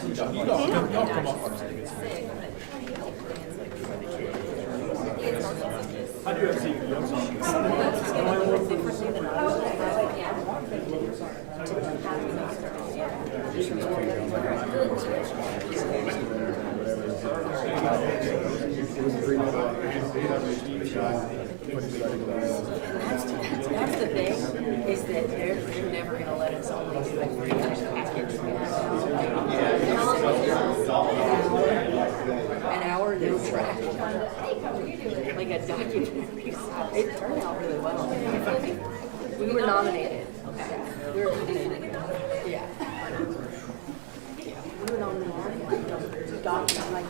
I do have That's the thing, is that they're never going to let us only do a 3-hour package. An hour, no track. Like a documentary. It turned out really well. We were nominated. We were nominated. Yeah. We were nominated. Document, like,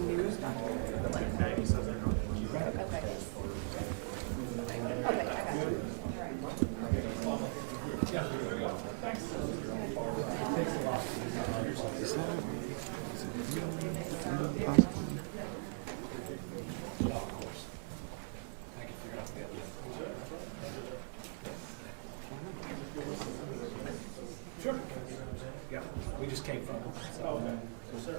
news document. Okay. Okay, I got you. Sure. Yeah, we just came from. So, sir.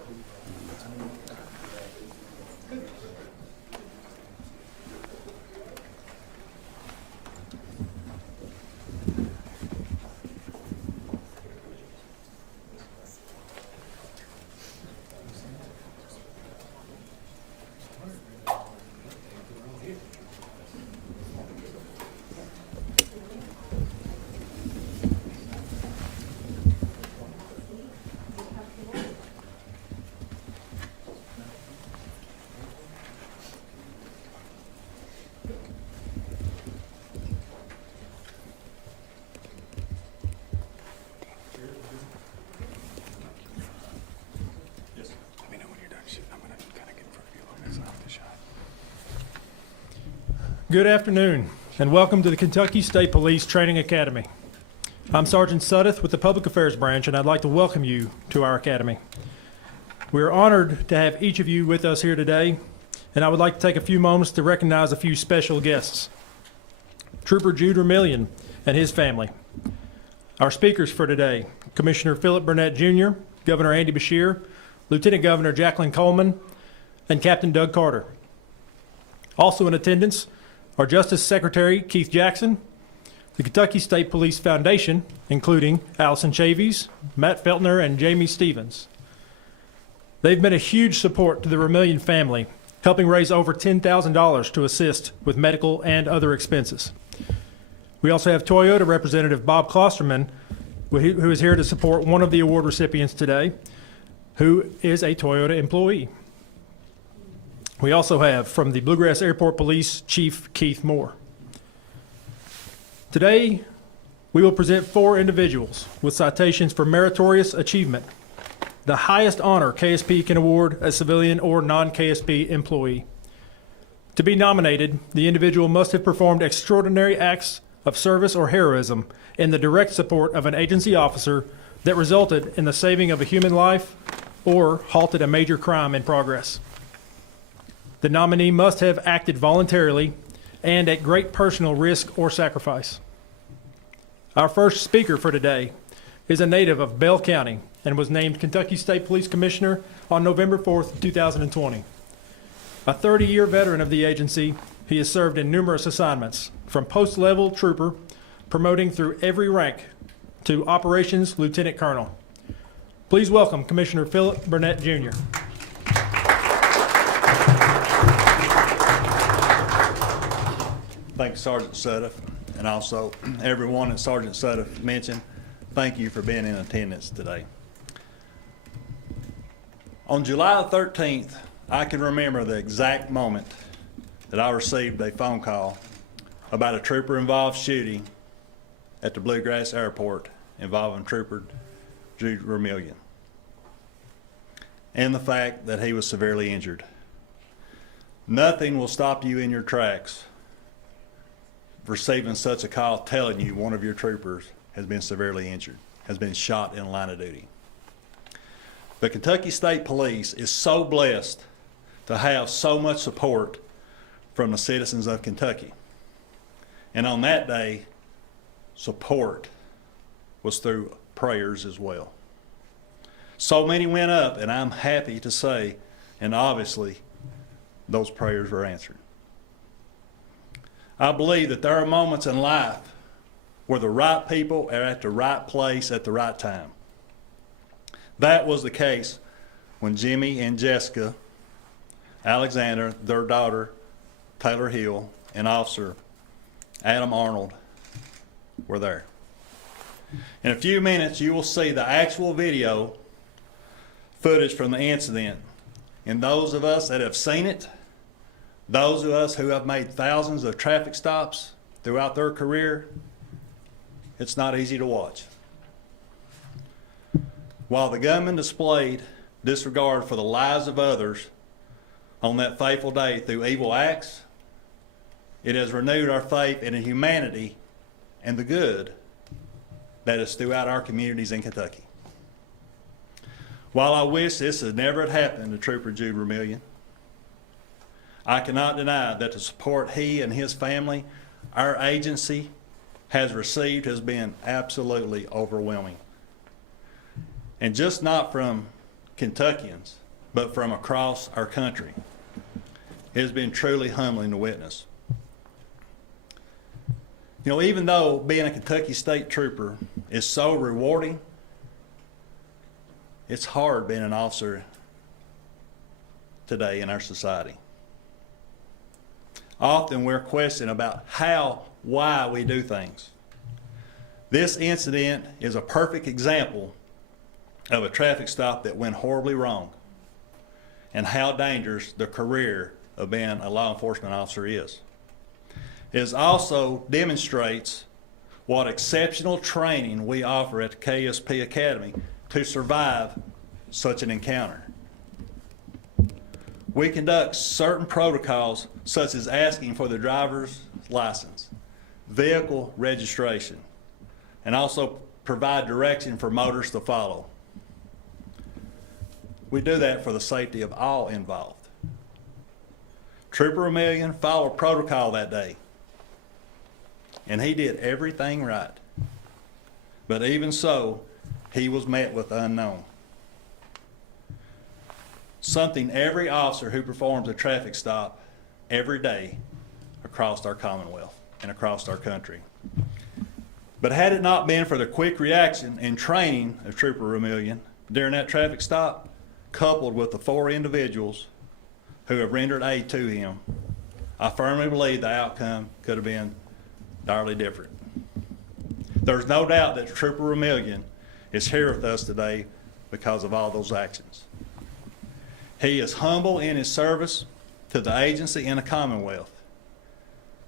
Good afternoon, and welcome to the Kentucky State Police Training Academy. I'm Sergeant Suddeth with the Public Affairs Branch, and I'd like to welcome you to our academy. We are honored to have each of you with us here today, and I would like to take a few moments to recognize a few special guests. Trooper Jude Vermillion and his family. Our speakers for today, Commissioner Philip Burnett Jr., Governor Andy Beshear, Lieutenant Governor Jacqueline Coleman, and Captain Doug Carter. Also in attendance are Justice Secretary Keith Jackson, the Kentucky State Police Foundation, including Allison Chavies, Matt Feltner, and Jamie Stevens. They've been a huge support to the Vermillion family, helping raise over $10,000 to assist with medical and other expenses. We also have Toyota Representative Bob Klosterman, who is here to support one of the award recipients today, who is a Toyota employee. We also have from the Bluegrass Airport Police Chief Keith Moore. Today, we will present 4 individuals with citations for meritorious achievement, the highest honor KSP can award a civilian or non-KSP employee. To be nominated, the individual must have performed extraordinary acts of service or heroism in the direct support of an agency officer that resulted in the saving of a human life or halted a major crime in progress. The nominee must have acted voluntarily and at great personal risk or sacrifice. Our first speaker for today is a native of Bell County and was named Kentucky State Police Commissioner on November 4th, 2020. A 30-year veteran of the agency, he has served in numerous assignments, from post-level trooper, promoting through every rank, to Operations Lieutenant Colonel. Please welcome Commissioner Philip Burnett Jr. Thank you, Sergeant Suddeth, and also everyone that Sergeant Suddeth mentioned. Thank you for being in attendance today. On July 13th, I can remember the exact moment that I received a phone call about a trooper-involved shooting at the Bluegrass Airport involving Trooper Jude Vermillion, and the fact that he was severely injured. Nothing will stop you in your tracks receiving such a call telling you one of your troopers has been severely injured, has been shot in line of duty. The Kentucky State Police is so blessed to have so much support from the citizens of Kentucky. And on that day, support was through prayers as well. So many went up, and I'm happy to say, and obviously, those prayers were answered. I believe that there are moments in life where the right people are at the right place at the right time. That was the case when Jimmy and Jessica Alexander, their daughter, Taylor Hill, and Officer Adam Arnold were there. In a few minutes, you will see the actual video footage from the incident. And those of us that have seen it, those of us who have made thousands of traffic stops throughout their career, it's not easy to watch. While the gunman displayed disregard for the lives of others on that fateful day through evil acts, it has renewed our faith in humanity and the good that is throughout our communities in Kentucky. While I wish this had never had happened to Trooper Jude Vermillion, I cannot deny that the support he and his family, our agency, has received has been absolutely overwhelming. And just not from Kentuckians, but from across our country. It has been truly humbling to witness. You know, even though being a Kentucky State Trooper is so rewarding, it's hard being an officer today in our society. Often we're questioned about how, why we do things. This incident is a perfect example of a traffic stop that went horribly wrong and how dangerous the career of being a law enforcement officer is. It also demonstrates what exceptional training we offer at the KSP Academy to survive such an encounter. We conduct certain protocols such as asking for the driver's license, vehicle registration, and also provide direction for motorists to follow. We do that for the safety of all involved. Trooper Vermillion followed protocol that day, and he did everything right. But even so, he was met with the unknown. Something every officer who performs a traffic stop every day across our Commonwealth and across our country. But had it not been for the quick reaction and training of Trooper Vermillion during that traffic stop, coupled with the 4 individuals who have rendered aid to him, I firmly believe the outcome could have been entirely different. There's no doubt that Trooper Vermillion is here with us today because of all those actions. He is humble in his service to the agency and the Commonwealth.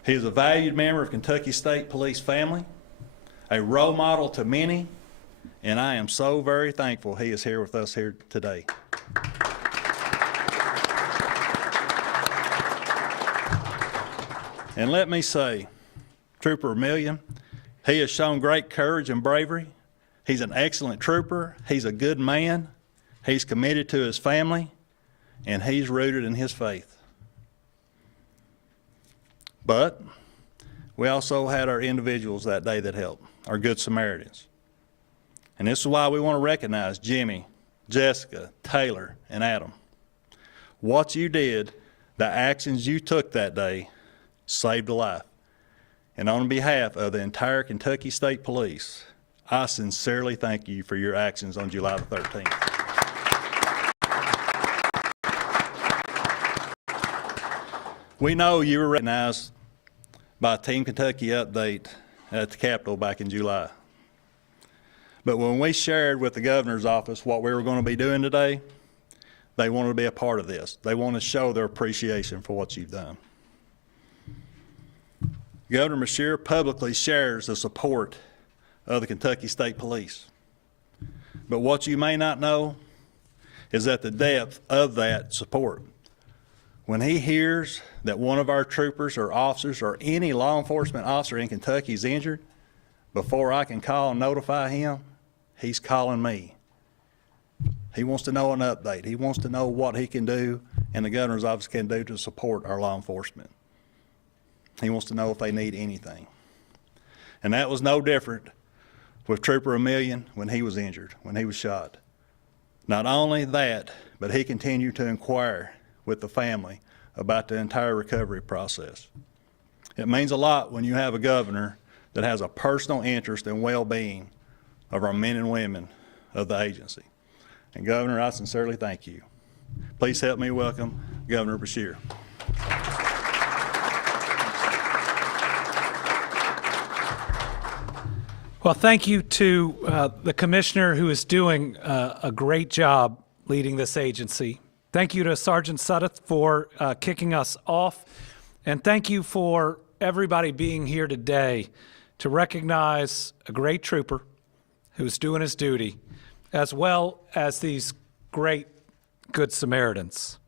He is a valued member of Kentucky State Police family, a role model to many, and I am so very thankful he is here with us here today. And let me say, Trooper Vermillion, he has shown great courage and bravery. He's an excellent trooper. He's a good man. He's committed to his family, and he's rooted in his faith. But we also had our individuals that day that helped, our Good Samaritans. And this is why we want to recognize Jimmy, Jessica, Taylor, and Adam. What you did, the actions you took that day, saved a life. And on behalf of the entire Kentucky State Police, I sincerely thank you for your actions on July the 13th. We know you were recognized by a Team Kentucky update at the Capitol back in July. But when we shared with the governor's office what we were going to be doing today, they wanted to be a part of this. They want to show their appreciation for what you've done. Governor Beshear publicly shares the support of the Kentucky State Police. But what you may not know is that the depth of that support. When he hears that one of our troopers or officers or any law enforcement officer in Kentucky is injured, before I can call and notify him, he's calling me. He wants to know an update. He wants to know what he can do and the governor's office can do to support our law enforcement. He wants to know if they need anything. And that was no different with Trooper Vermillion when he was injured, when he was shot. Not only that, but he continued to inquire with the family about the entire recovery process. It means a lot when you have a governor that has a personal interest in well-being of our men and women of the agency. And Governor, I sincerely thank you. Please help me welcome Governor Beshear. Well, thank you to the commissioner who is doing a great job leading this agency. Thank you to Sergeant Sudduth for kicking us off. And thank you for everybody being here today to recognize a great trooper who's doing his duty, as well as these great Good Samaritans.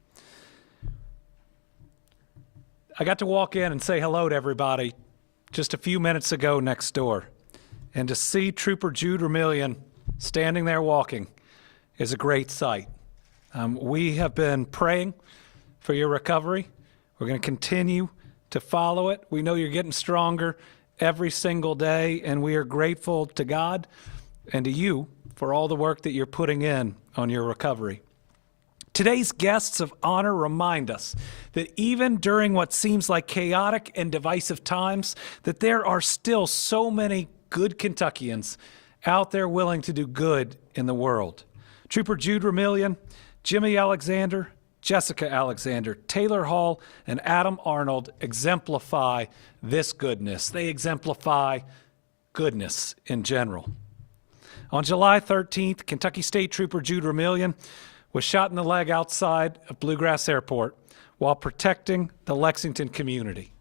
I got to walk in and say hello to everybody just a few minutes ago next door. And to see Trooper Jude Ramillion standing there walking is a great sight. We have been praying for your recovery. We're going to continue to follow it. We know you're getting stronger every single day, and we are grateful to God and to you for all the work that you're putting in on your recovery. Today's guests of honor remind us that even during what seems like chaotic and divisive times, that there are still so many good Kentuckians out there willing to do good in the world. Trooper Jude Ramillion, Jimmy Alexander, Jessica Alexander, Taylor Hall, and Adam Arnold exemplify this goodness. They exemplify goodness in general. On July 13th, Kentucky State Trooper Jude Ramillion was shot in the leg outside of Bluegrass Airport while protecting the Lexington community.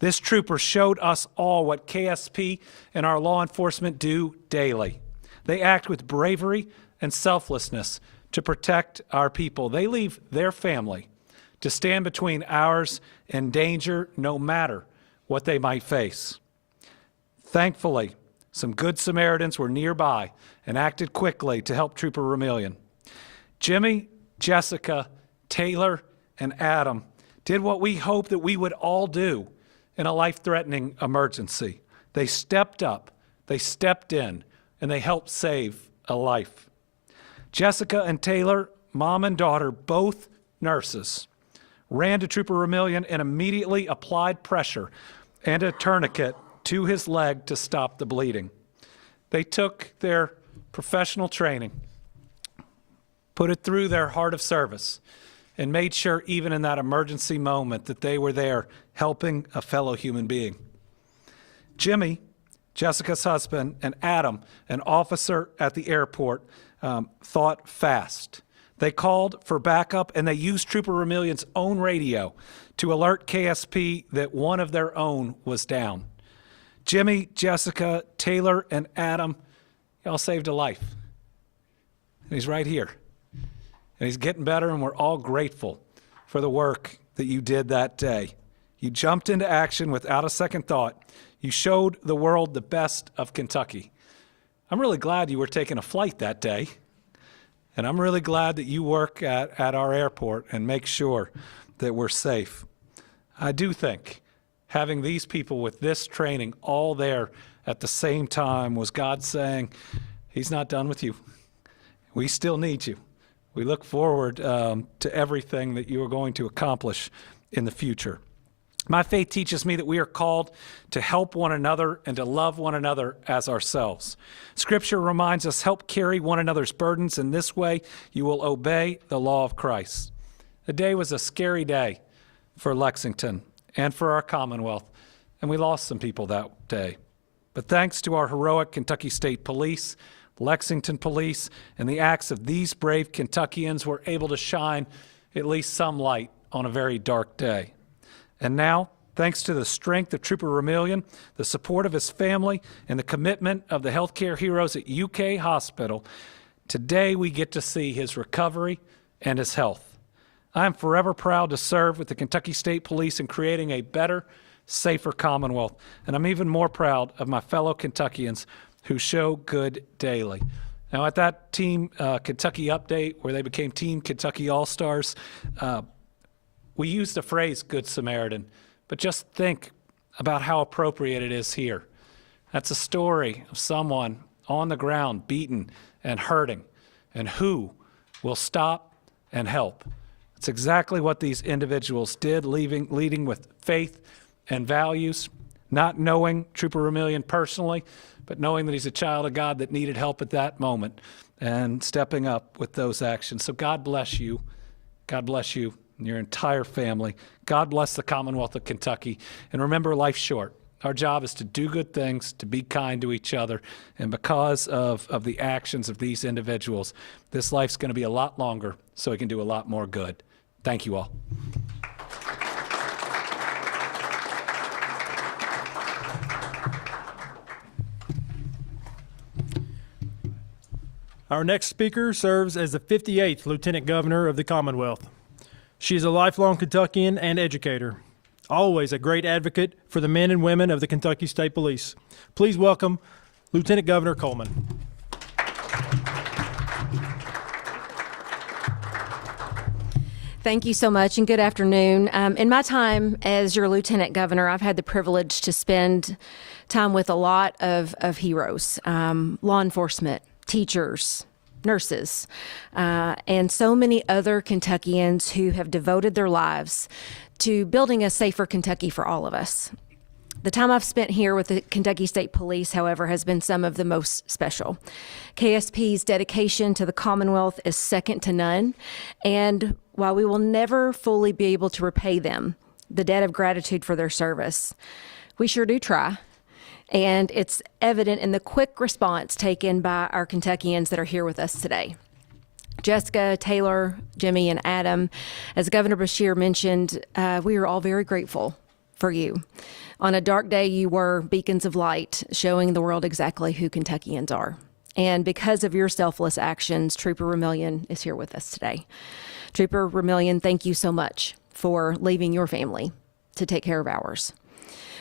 This trooper showed us all what KSP and our law enforcement do daily. They act with bravery and selflessness to protect our people. They leave their family to stand between ours and danger no matter what they might face. Thankfully, some good Samaritans were nearby and acted quickly to help Trooper Ramillion. Jimmy, Jessica, Taylor, and Adam did what we hope that we would all do in a life-threatening emergency. They stepped up, they stepped in, and they helped save a life. Jessica and Taylor, mom and daughter, both nurses, ran to Trooper Ramillion and immediately applied pressure and a tourniquet to his leg to stop the bleeding. They took their professional training, put it through their heart of service, and made sure even in that emergency moment that they were there helping a fellow human being. Jimmy, Jessica's husband, and Adam, an officer at the airport, thought fast. They called for backup, and they used Trooper Ramillion's own radio to alert KSP that one of their own was down. Jimmy, Jessica, Taylor, and Adam, y'all saved a life. And he's right here. And he's getting better, and we're all grateful for the work that you did that day. You jumped into action without a second thought. You showed the world the best of Kentucky. I'm really glad you were taking a flight that day, and I'm really glad that you work at our airport and make sure that we're safe. I do think having these people with this training all there at the same time was God saying, he's not done with you. We still need you. We look forward to everything that you are going to accomplish in the future. My faith teaches me that we are called to help one another and to love one another as ourselves. Scripture reminds us, help carry one another's burdens. In this way, you will obey the law of Christ. The day was a scary day for Lexington and for our Commonwealth, and we lost some people that day. But thanks to our heroic Kentucky State Police, Lexington Police, and the acts of these brave Kentuckians, we're able to shine at least some light on a very dark day. And now, thanks to the strength of Trooper Ramillion, the support of his family, and the commitment of the healthcare heroes at UK Hospital, today we get to see his recovery and his health. I am forever proud to serve with the Kentucky State Police in creating a better, safer Commonwealth. And I'm even more proud of my fellow Kentuckians who show good daily. Now, at that Team Kentucky update, where they became Team Kentucky All-Stars, we used the phrase Good Samaritan, but just think about how appropriate it is here. That's a story of someone on the ground, beaten and hurting, and who will stop and help. It's exactly what these individuals did, leading with faith and values, not knowing Trooper Ramillion personally, but knowing that he's a child of God that needed help at that moment and stepping up with those actions. So God bless you. God bless you and your entire family. God bless the Commonwealth of Kentucky. And remember, life's short. Our job is to do good things, to be kind to each other. And because of the actions of these individuals, this life's going to be a lot longer so we can do a lot more good. Thank you all. Our next speaker serves as the 58th Lieutenant Governor of the Commonwealth. She is a lifelong Kentuckian and educator, always a great advocate for the men and women of the Kentucky State Police. Please welcome Lieutenant Governor Coleman. Thank you so much, and good afternoon. In my time as your Lieutenant Governor, I've had the privilege to spend time with a lot of heroes, law enforcement, teachers, nurses, and so many other Kentuckians who have devoted their lives to building a safer Kentucky for all of us. The time I've spent here with the Kentucky State Police, however, has been some of the most special. KSP's dedication to the Commonwealth is second to none, and while we will never fully be able to repay them the debt of gratitude for their service, we sure do try. And it's evident in the quick response taken by our Kentuckians that are here with us today. Jessica, Taylor, Jimmy, and Adam, as Governor Beshear mentioned, we are all very grateful for you. On a dark day, you were beacons of light, showing the world exactly who Kentuckians are. And because of your selfless actions, Trooper Ramillion is here with us today. Trooper Ramillion, thank you so much for leaving your family to take care of ours.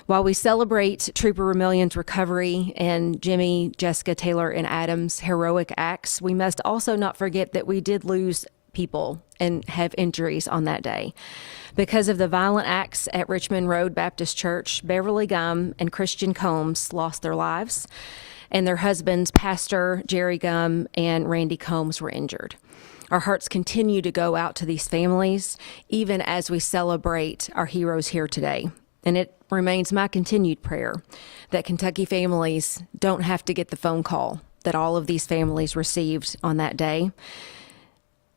While we celebrate Trooper Ramillion's recovery and Jimmy, Jessica, Taylor, and Adam's heroic acts, we must also not forget that we did lose people and have injuries on that day. Because of the violent acts at Richmond Road Baptist Church, Beverly Gum and Christian Combs lost their lives, and their husbands, Pastor Jerry Gum and Randy Combs, were injured. Our hearts continue to go out to these families, even as we celebrate our heroes here today. And it remains my continued prayer that Kentucky families don't have to get the phone call that all of these families received on that day.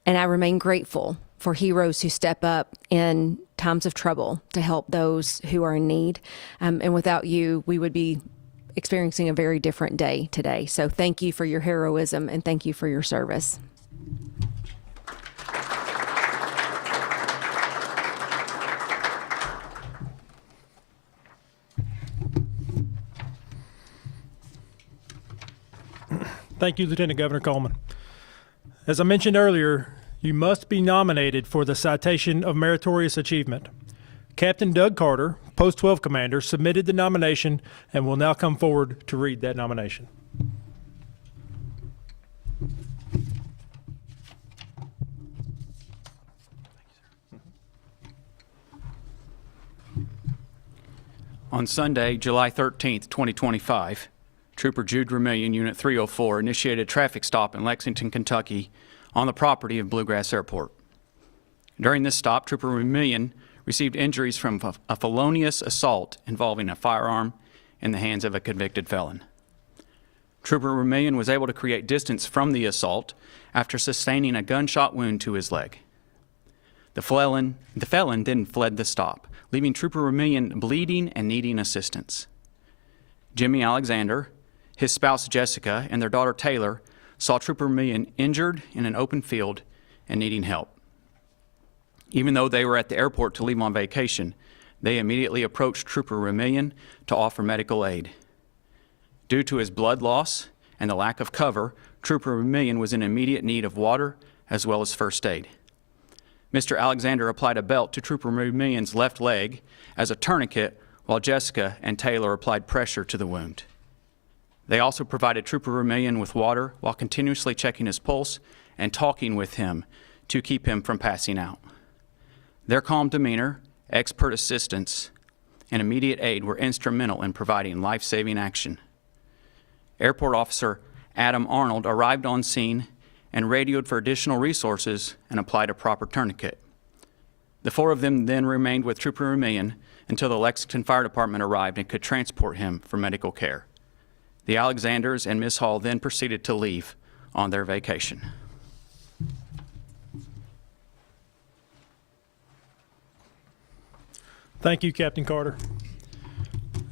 And I remain grateful for heroes who step up in times of trouble to help those who are in need. And without you, we would be experiencing a very different day today. So thank you for your heroism and thank you for your service. Thank you, Lieutenant Governor Coleman. As I mentioned earlier, you must be nominated for the Citation of Meritorious Achievement. Captain Doug Carter, Post 12 Commander, submitted the nomination and will now come forward to read that nomination. On Sunday, July 13th, 2025, Trooper Jude Ramillion, Unit 304, initiated a traffic stop in Lexington, Kentucky, on the property of Bluegrass Airport. During this stop, Trooper Ramillion received injuries from a felonious assault involving a firearm in the hands of a convicted felon. Trooper Ramillion was able to create distance from the assault after sustaining a gunshot wound to his leg. The felon then fled the stop, leaving Trooper Ramillion bleeding and needing assistance. Jimmy Alexander, his spouse Jessica, and their daughter Taylor saw Trooper Ramillion injured in an open field and needing help. Even though they were at the airport to leave on vacation, they immediately approached Trooper Ramillion to offer medical aid. Due to his blood loss and the lack of cover, Trooper Ramillion was in immediate need of water as well as first aid. Mr. Alexander applied a belt to Trooper Ramillion's left leg as a tourniquet, while Jessica and Taylor applied pressure to the wound. They also provided Trooper Ramillion with water while continuously checking his pulse and talking with him to keep him from passing out. Their calm demeanor, expert assistance, and immediate aid were instrumental in providing life-saving action. Airport Officer Adam Arnold arrived on scene and radioed for additional resources and applied a proper tourniquet. The 4 of them then remained with Trooper Vermillion until the Lexington Fire Department arrived and could transport him for medical care. The Alexanders and Miss Hall then proceeded to leave on their vacation. Thank you, Captain Carter.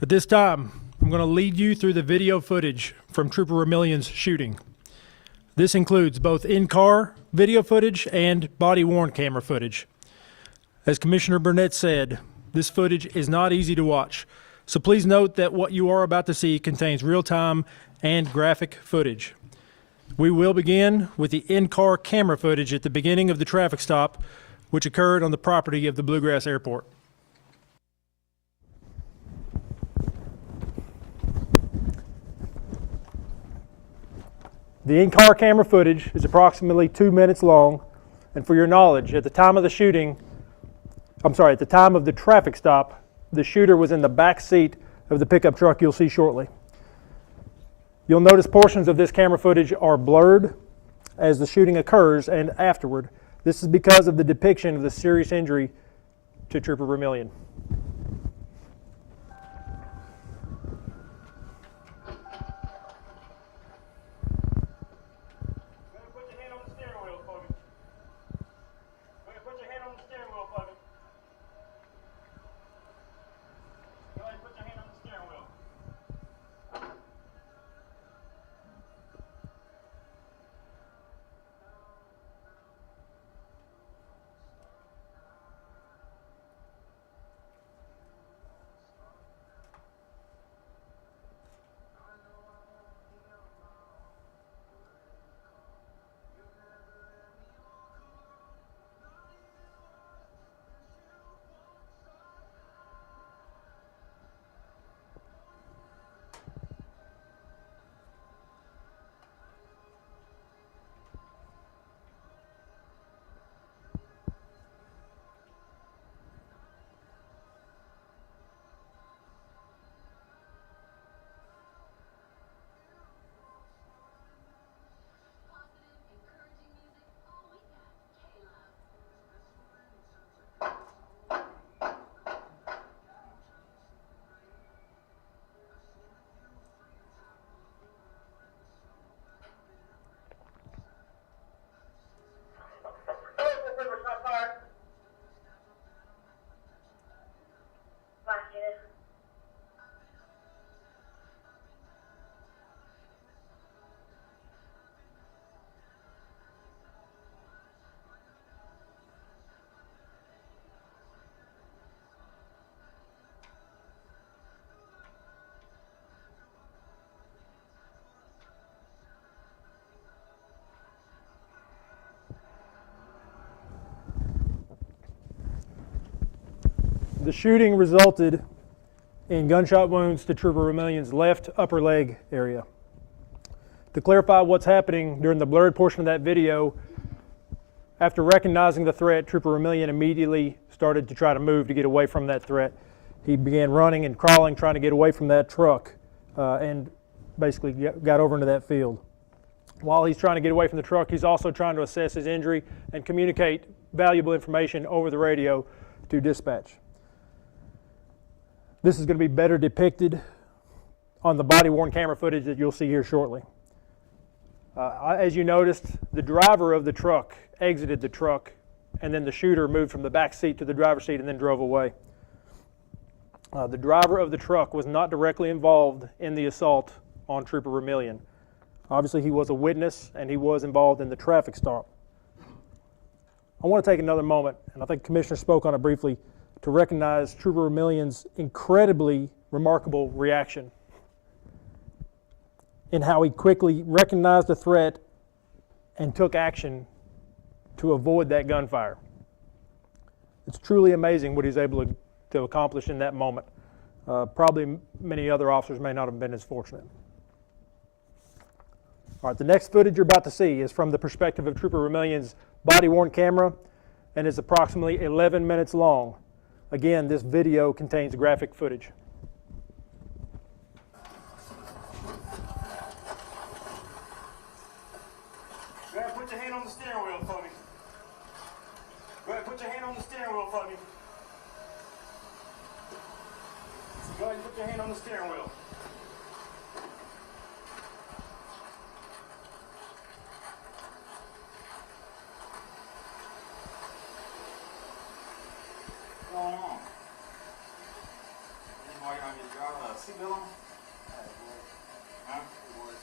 At this time, I'm going to lead you through the video footage from Trooper Vermillion's shooting. This includes both in-car video footage and body-worn camera footage. As Commissioner Burnett said, this footage is not easy to watch, so please note that what you are about to see contains real-time and graphic footage. We will begin with the in-car camera footage at the beginning of the traffic stop, which occurred on the property of the Bluegrass Airport. The in-car camera footage is approximately 2 minutes long, and for your knowledge, at the time of the shooting, at the time of the traffic stop, the shooter was in the back seat of the pickup truck you'll see shortly. You'll notice portions of this camera footage are blurred as the shooting occurs and afterward. This is because of the depiction of the serious injury to Trooper Vermillion. The shooting resulted in gunshot wounds to Trooper Vermillion's left upper leg area. To clarify what's happening during the blurred portion of that video, after recognizing the threat, Trooper Vermillion immediately started to try to move to get away from that threat. He began running and crawling, trying to get away from that truck, and basically got over into that field. While he's trying to get away from the truck, he's also trying to assess his injury and communicate valuable information over the radio to dispatch. This is going to be better depicted on the body-worn camera footage that you'll see here shortly. As you noticed, the driver of the truck exited the truck, and then the shooter moved from the back seat to the driver's seat and then drove away. The driver of the truck was not directly involved in the assault on Trooper Vermillion. Obviously, he was a witness, and he was involved in the traffic stop. I want to take another moment, and I think the Commissioner spoke on it briefly, to recognize Trooper Vermillion's incredibly remarkable reaction in how he quickly recognized the threat and took action to avoid that gunfire. It's truly amazing what he's able to accomplish in that moment. Probably many other officers may not have been as fortunate. All right, the next footage you're about to see is from the perspective of Trooper Vermillion's body-worn camera and is approximately 11 minutes long. Again, this video contains graphic footage. Put your on the steering wheel for me. Go ahead and put your hand on the steering wheel. What's going on? Why you on your driver's seatbelt on? Huh? It was.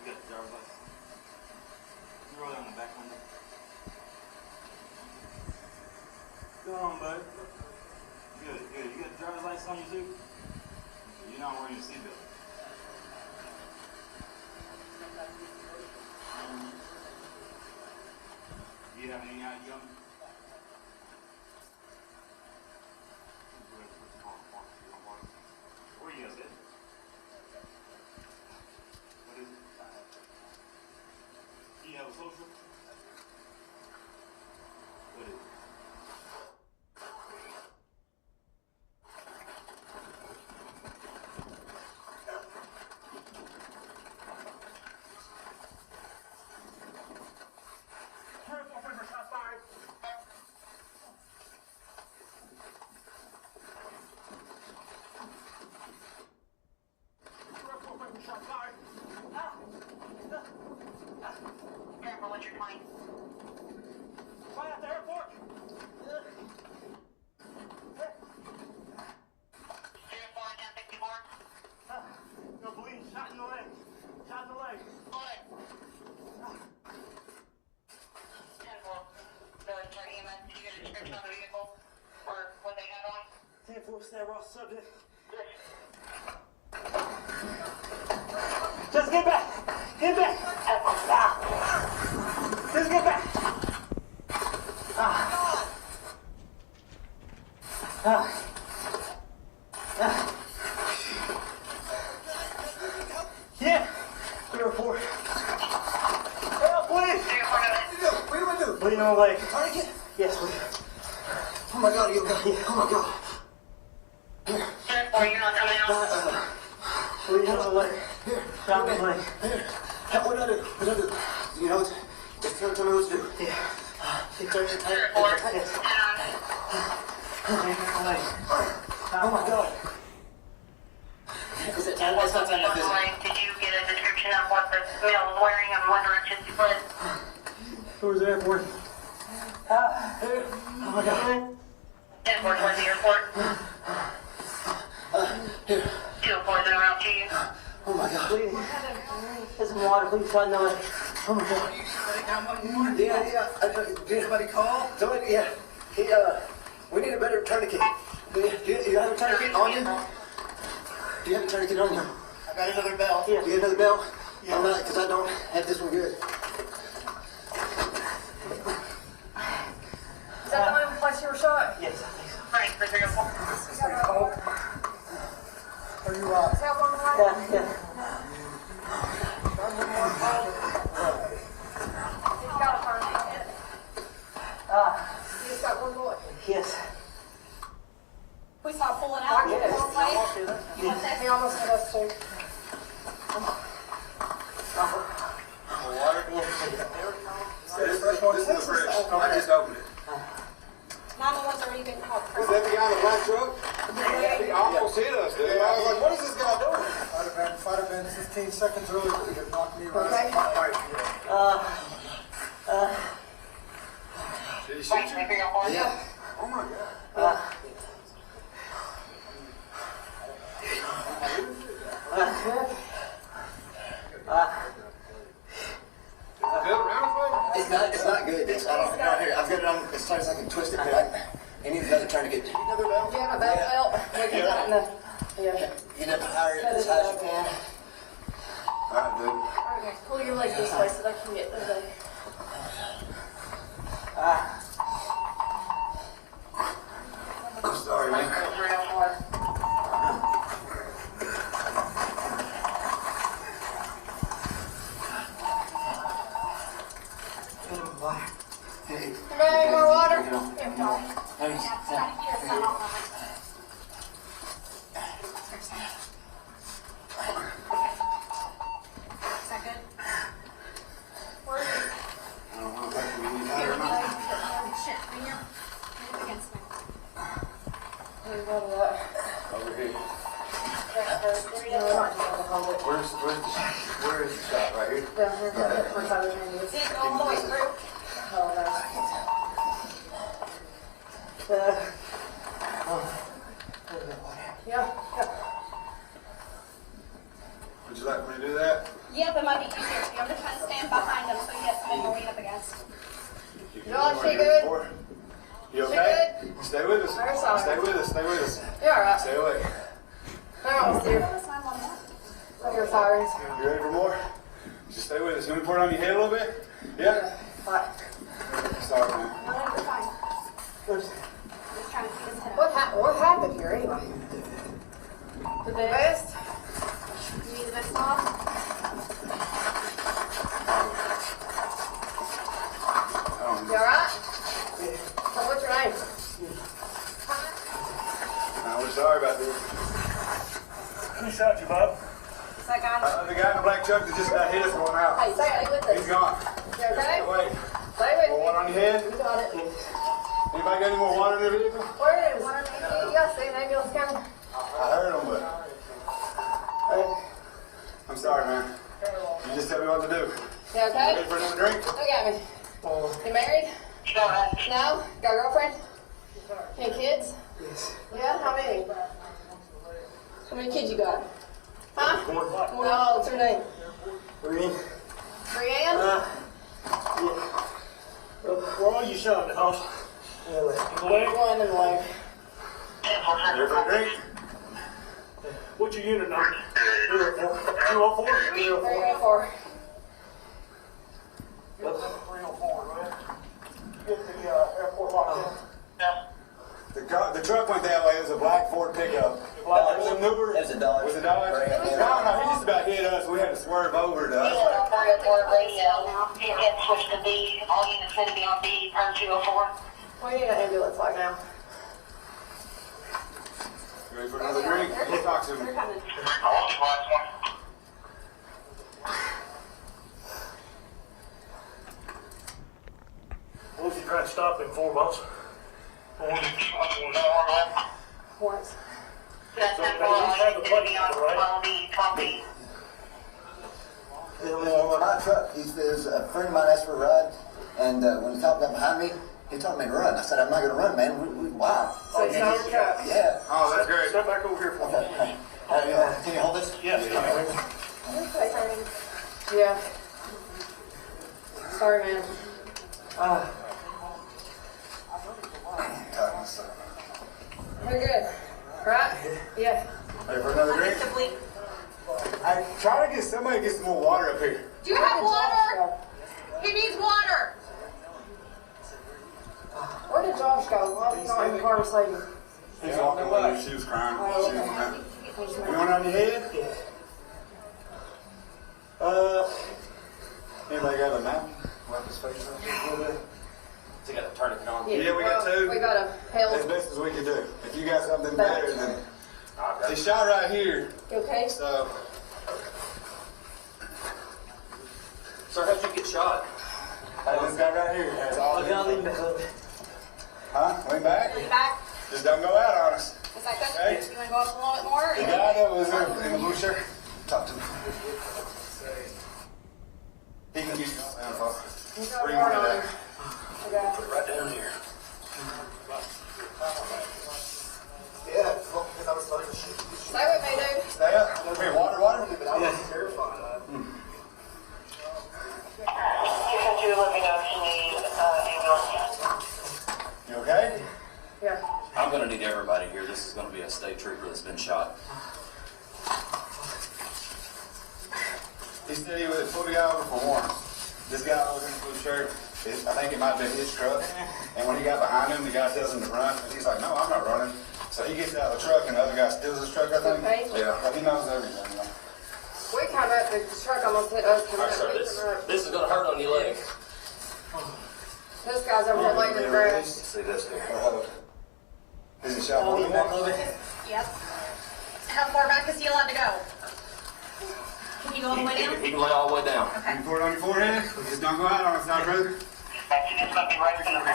You got the driver's license? You roll it on the back window. What's going on, bud? Good. You got the driver's license on you too? You're not wearing your seatbelt. Do you have any idea? Where are you guys at? What is it? Do you have a social? What is it? Careful what you're doing. Fly out the airport! 04-1064. No bleeding, shot in the leg. Shot in the leg. Bullet. 10-4. So it's our EMS. Did you get a description of the vehicle? Or what they had on? 10-4, stand raw subject. Yes. Just get back! Get back! Just get back! Yeah! 304. Help, please! 304. What do we do? Bleeding on the leg. Tourniquet? Yes, please. Oh my God, you okay? Yeah, oh my God. 10-4, you're not coming out. Bleeding on the leg. Here, Shot in the leg. here. What do I do? What do I do? You know, just tell me what to do. Yeah. 304. Yes. 10-on. Bleeding on the leg. Oh my God. Is it time? That's not time enough, is it? Did you get a description of what the male was wearing and what direction he fled? Where's the airport? Here. Oh my God. 10-4 towards the airport. Here. 204 is en route to you. Oh my God. Bleeding. There's some water. Please shot in the leg. Oh my God. Yeah. Did anybody call? Somebody, yeah. We need a better tourniquet. Do you have a tourniquet on you? Do you have a tourniquet on you? I got another belt. Do you have another belt? Yeah. I'm not, because I don't have this one good. Is that the only place you were shot? Yes, I think so. Frank for 304. Are you, Is that one way? yeah. He's got a tourniquet. He's got one bullet. Yes. We saw pulling out. Yes. One way. He almost hit us too. Water? This is the fresh. I just opened it. 911's already been called. Is that the guy in the black truck? He almost hit us, dude. I was like, what is this guy doing? If I'd have been 15 seconds earlier, he could knock me right. Okay. Did he shoot Frank you? for 304. Yeah. Oh my God. It's not good. I don't know. Here, I've got it on as tight as I can twist it. But I need another tourniquet. Another belt? Yeah, a belt. We can tighten the. Yeah. You know, higher it as high as you can. All right, dude. Okay, pull your leg this way so they can get the. I'm sorry, man. Frank for 304. Hey. Any more water? Second. Where is it? I don't know if I can be tired or not. Shit, right here. Yeah. Would you like me to do that? Yep, it might be easier for you. I'm just trying to stand behind him so he has something to lean up against. No, she good. You okay? Stay with us. Stay with us. Stay with us. You're all right. Stay away. Almost there. Your sirens. You ready for more? Just stay with us. You want me to pour it on your head a little bit? Yeah? Right. Sorry, man. No, you're fine. Just trying to keep his head up. What happened here anyway? The vest? You need the vest off? You all right? So what's your name? We're sorry about this. Who shot you, Bob? Is that guy? The guy in the black truck that just got hit is going out. Hey, stay with us. He's gone. You okay? Stay away. Stay with More me. water on your head? You got it. Anybody got any more water in their vehicle? Where is one? You got to see an ambulance coming. I heard them, but... Hey, I'm sorry, man. You just tell me what to do. You okay? Ready for another drink? Look at me. You married? No? Got a girlfriend? Any kids? Yes. Yeah? How many? How many kids you got? Huh? No, what's her name? Green. Brianne? Where are you shot? The house? In the leg. One in the leg. Ready for a drink? What's your unit number? 204? 304. 304, right? Get the airport locked in. The truck went that way. It was a black Ford pickup. It was a Uber. It was a Dodge. Was it Dodge? No, he just about hit us. We had to swerve over to us. 304 radio. It had switched to B. All units said to be on B per 204. We need an ambulance right now. Ready for another drink? We'll talk to him. They're coming. What if you tried to stop him for, boss? Once. That's So, not they just have the plate be on number, right? 12B. My truck, there's a friend of mine asked for a ride, and when the cop got behind me, he told me to run. I said, I'm not going to run, man. Wow. So it's not your truck. Yeah. Oh, that's great. Step back over here for me. Can you hold this? Yes. Yeah. Sorry, man. We're good. Right? Yeah. Ready for another drink? I try to get somebody to get some more water up here. Do you have water? He needs water. Where did Josh go? Why was he not in the car beside you? He's walking away. She was crying. She was crying. You want it on your head? Anybody got a map? Wipe his face up a little bit. So you got to turn it on. Yeah, we got two. We got a As help. best as we can do. If you got something better, then he shot right here. You okay? So Sir, how'd you get shot? this guy right here. That's all. Look, I'll lean back up. Huh? Lean back. Lean back. Just don't go out on us. Is that good? Hey. You want to go up a little bit more? The guy that was in the blue shirt. Talk to me. He can use your info. Where you want it at? Okay. Right down here. Yeah, I was like, shit. Stay with me, dude. Stay up. Here, water. Yeah. Terrified. You let me know if you need ambulance. You okay? Yeah. I'm going to need everybody here. This is going to be a state trooper that's been shot. He said he was pulled the guy over for warrants. This guy was in the blue shirt. I think it might have been his truck. And when he got behind him, the guy tells him to run. And he's like, no, I'm not running. So he gets out of the truck, and the other guy steals his truck, I think. Okay. Yeah, he knows everything. We come up, the truck almost hit us. All right, sir, this is going to hurt on your leg. This guy's over here laying in the grass. See this here. Is he shot more than one? Yep. How far back is he allowed to go? Can you go all the way down? He can lay all the way down. You can pour it on your forehead. Just don't go out on us now, brother. It's going to be ready for the corner.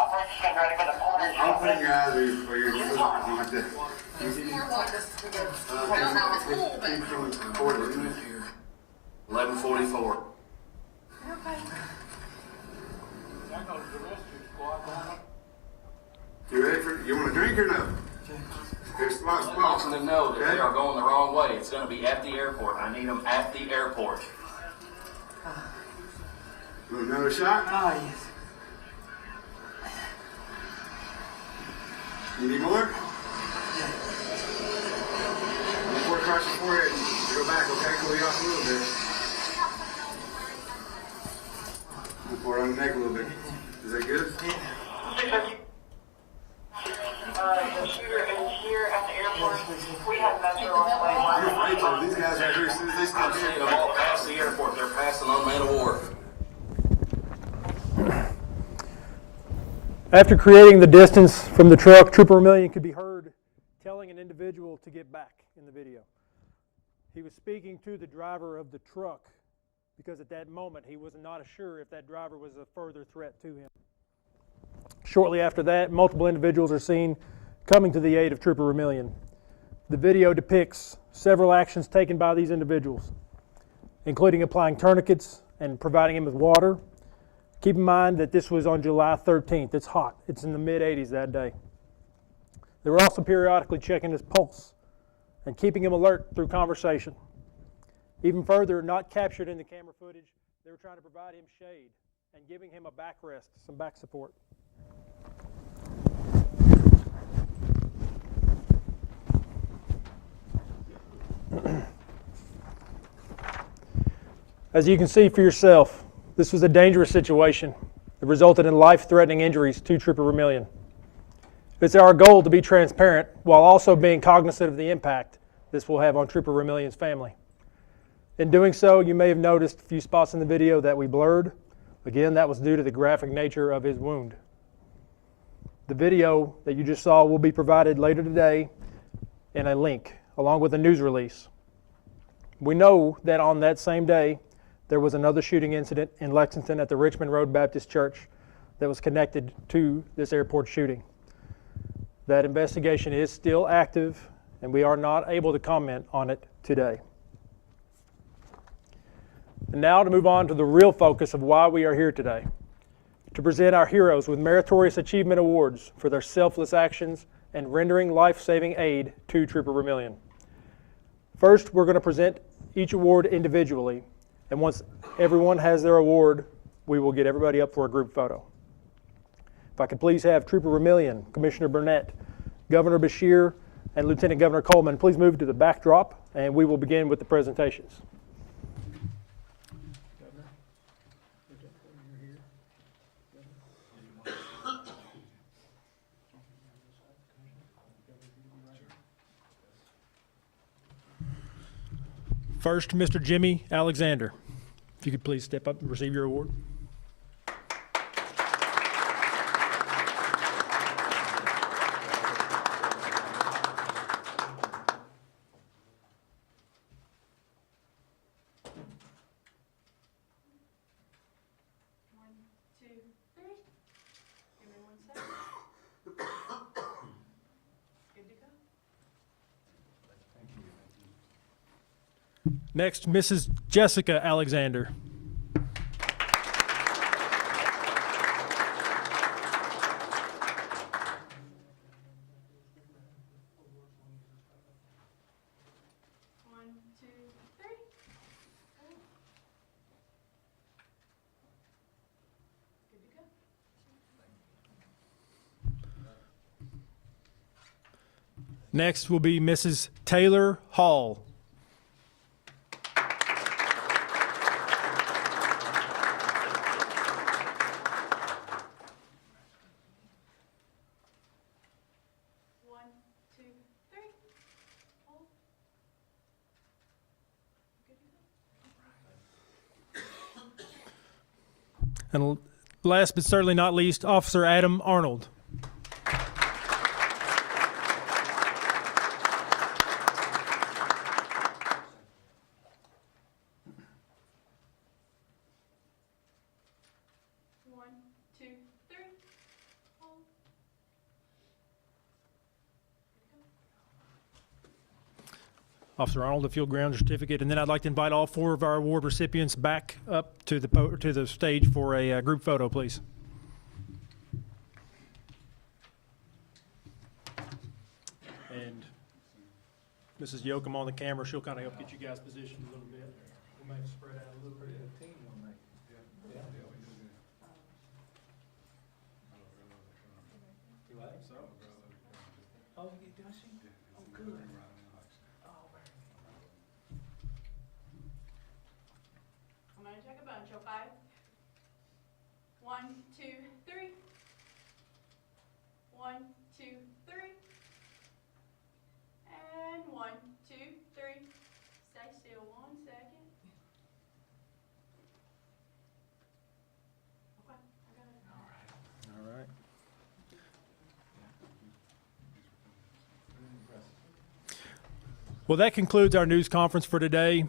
Operation's going to be ready for the corner. I'm putting your eyes where you're something like that. Here's some more water. I don't know if it's cool, but. Keep going forward. 11:44. Okay. You want a drink or no? Here's I want them to know that Okay. they are going the wrong way. It's going to be at the airport. I need them at the airport. Want another shot? Ah, yes. You need more? Pour it across your forehead and go back, okay? Cool you off a little bit. Pour it on the neck a little bit. Is that good? The shooter is here at the airport. We have Metro on the way. You're right, though. These guys are here as soon as they I'm stop seeing here. them all past the airport. They're passing on man of war. After creating the distance from the truck, Trooper Vermillion could be heard telling an individual to get back in the video. He was speaking to the driver of the truck because at that moment he was not sure if that driver was a further threat to him. Shortly after that, multiple individuals are seen coming to the aid of Trooper Vermillion. The video depicts several actions taken by these individuals, including applying tourniquets and providing him with water. Keep in mind that this was on July 13th. It's hot. It's in the mid-80s that day. They were also periodically checking his pulse and keeping him alert through conversation. Even further, not captured in the camera footage, they were trying to provide him shade and giving him a backrest, some back support. As you can see for yourself, this was a dangerous situation that resulted in life-threatening injuries to Trooper Vermillion. It's our goal to be transparent while also being cognizant of the impact this will have on Trooper Vermillion's family. In doing so, you may have noticed a few spots in the video that we blurred. Again, that was due to the graphic nature of his wound. The video that you just saw will be provided later today in a link, along with a news release. We know that on that same day, there was another shooting incident in Lexington at the Richmond Road Baptist Church that was connected to this airport shooting. That investigation is still active, and we are not able to comment on it today. And now to move on to the real focus of why we are here today, to present our heroes with meritorious achievement awards for their selfless actions and rendering life-saving aid to Trooper Vermillion. First, we're going to present each award individually, and once everyone has their award, we will get everybody up for a group photo. If I could please have Trooper Vermillion, Commissioner Burnett, Governor Beshear, and Lieutenant Governor Coleman please move to the backdrop, and we will begin with the presentations. First, Mr. Jimmy Alexander. If you could please step up and receive your award. Next, Mrs. Jessica Alexander. Next will be Mrs. Taylor Hall. And last but certainly not least, Officer Adam Arnold. Officer Arnold, if you'll ground your certificate, and then I'd like to invite all four of our award recipients back up to the stage for a group photo, please. Mrs. Yoakum on the camera. She'll kind of help get you guys positioned a little bit. We'll maybe spread out a little bit. You like so? Oh, does she? Oh, good. I'm gonna take a bunch, okay? 1, 2, 3. 1, 2, 3. And 1, 2, 3. Stay still 1 second. Okay, I got it. All right. Well, that concludes our news conference for today.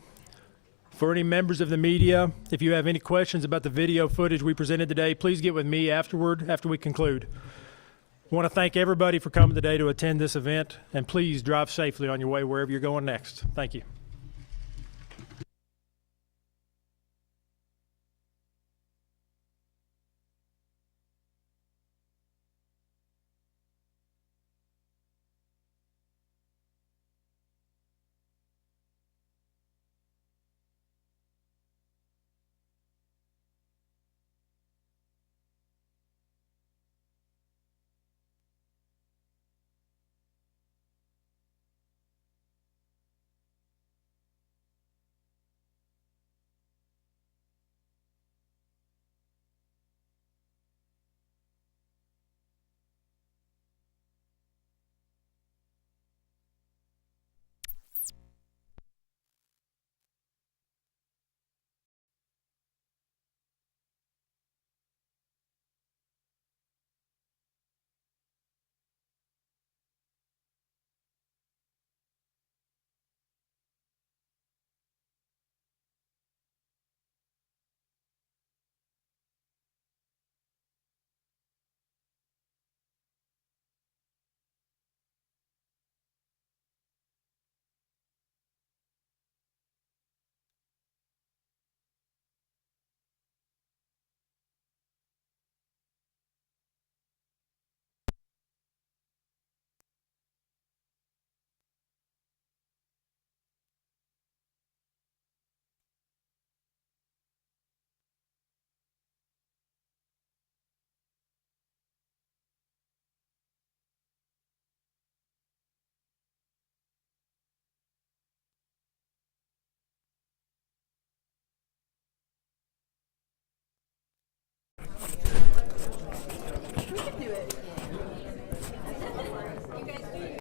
For any members of the media, if you have any questions about the video footage we presented today, please get with me afterward, after we conclude. I want to thank everybody for coming today to attend this event, and please drive safely on your way wherever you're going next. Thank you.